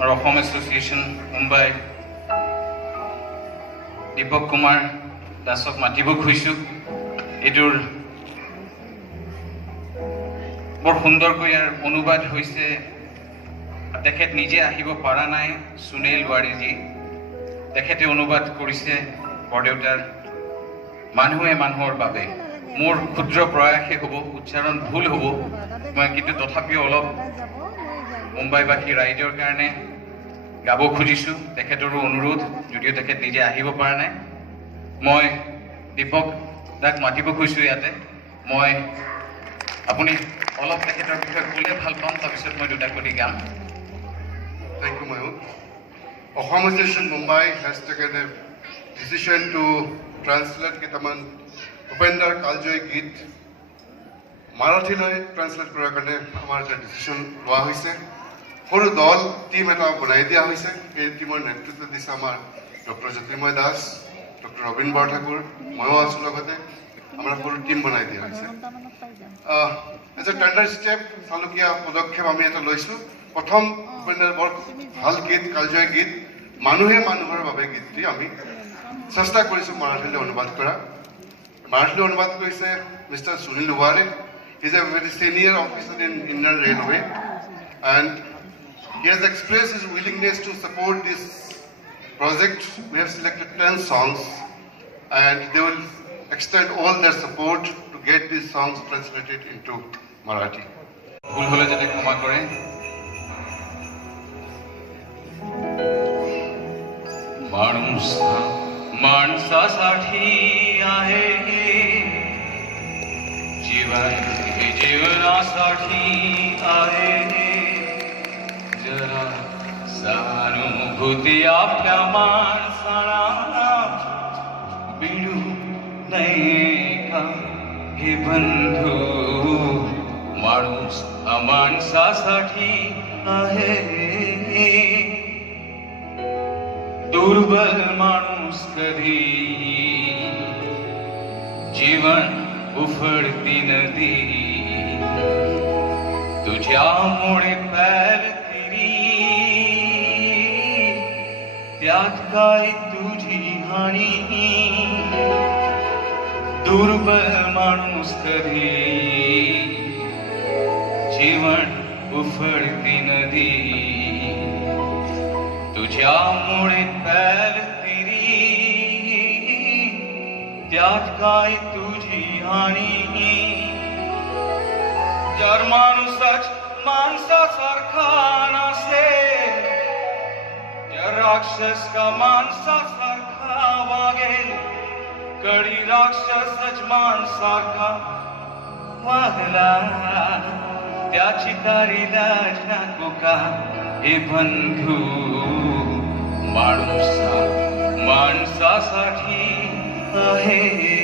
और অসম এছ'চিয়েশ্যন মুম্বাই দীপক কুমাৰ দাসক মাতিব খুজিছোঁ। এইটোৰ বৰ সুন্দৰকৈ ইয়াৰ অনুবাদ হৈছে। তেখেত নিজে আহিব পৰা নাই, সুনীল ৱাৰীজী তেখেতে অনুবাদ কৰিছে বৰদেউতাৰ মানুহে মানুহৰ বাবে। মোৰ ক্ষুদ্ৰ প্ৰয়াসে হ'ব, উচ্চাৰণ ভুল হ'ব, মই কিন্তু তথাপিও অলপ মুম্বাইবাসী ৰাইজৰ কাৰণে গাব খুজিছোঁ। তেখেতৰো অনুৰোধ, যদিও তেখেত নিজে আহিব পৰা নাই। মই দীপক দাক মাতিব খুজিছোঁ ইয়াতে। মই আপুনি অলপ তেখেতৰ বিষয়ে ক'লে ভাল পাম, তাৰপিছত মই দুটা কৰি গাম। Thank you, Mayur. Ahom Association Mumbai has taken a decision to translate Kitaman Upender Kaljoy Git Marathi loi translate korar karone amar eta decision loa hoise. Horu dol team eta banai dia hoise. Ei teamor netritwa dise amar Dr. Jyotirmoy Das, Dr. Robin Barthakur, moyo asu logote amra horu team banai dia hoise. As a tender step salokia podokkhep ami eta loisu. প্ৰথম উপন্যাস বৰ ভাল গীত, কালজয়ী গীত, মানুহে মানুহৰ বাবে গীতটি আমি চেষ্টা কৰিছোঁ মাৰাঠীলৈ অনুবাদ কৰা। মাৰাঠীলৈ অনুবাদ কৰিছে mister Sunil Ware. He is a very senior officer in Indian railway and he has expressed his willingness to support this project. We have selected 10 songs and they will extend all their support to get these songs translated into Marathi. ভুল হলে যাতে ক্ষমা কৰে। माणसासाठी आहे जीवन, हे जीवनासाठी आहे। जरा सहानुभूती आपल्या माणसाला बिडू नये का हे बंधू। माणूस माणसासाठी आहे, दुर्बल माणूस कधी जीवन उफडती नदी। तुझ्यामुळे पॅलती त्यात काय तुझी हानी। दुर्बल माणूस कधी जीवन उफडती नदी। तुझ्यामुळे पॅलती त्यात काय तुझी हानी। जर माणूसच माणसासारखा नसेल, जर राक्षस का माणसासारखा वागेल, कडी राक्षसच माणसारखा वागला, त्याची तारी लाज नको का हे बंधू। माणूस माणसासाठी आहे।